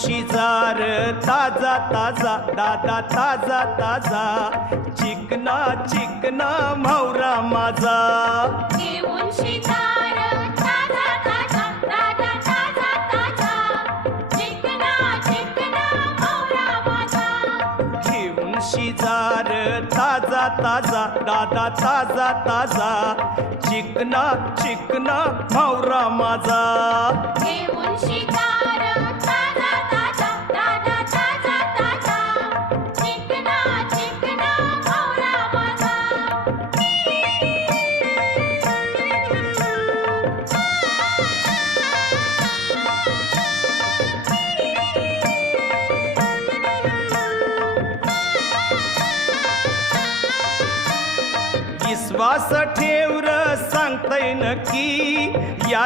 शिजार ताजा ताजा दादा ताजा ताजा चिकना चिकना म्हावरा माझा घेऊन शिजार ताजा ताजा दादा ताजा ताजा चिकना चिकना म्हावरा माझा घेऊन शिजार ताजा ताजा दादा ताजा ताजा चिकना चिकना म्हावरा माझा घेऊन शिजार ताजा ताजा दादा ताजा ताजा चिकना चिकना म्हावरा माझा विश्वास ठेव र सांगतय नक्की या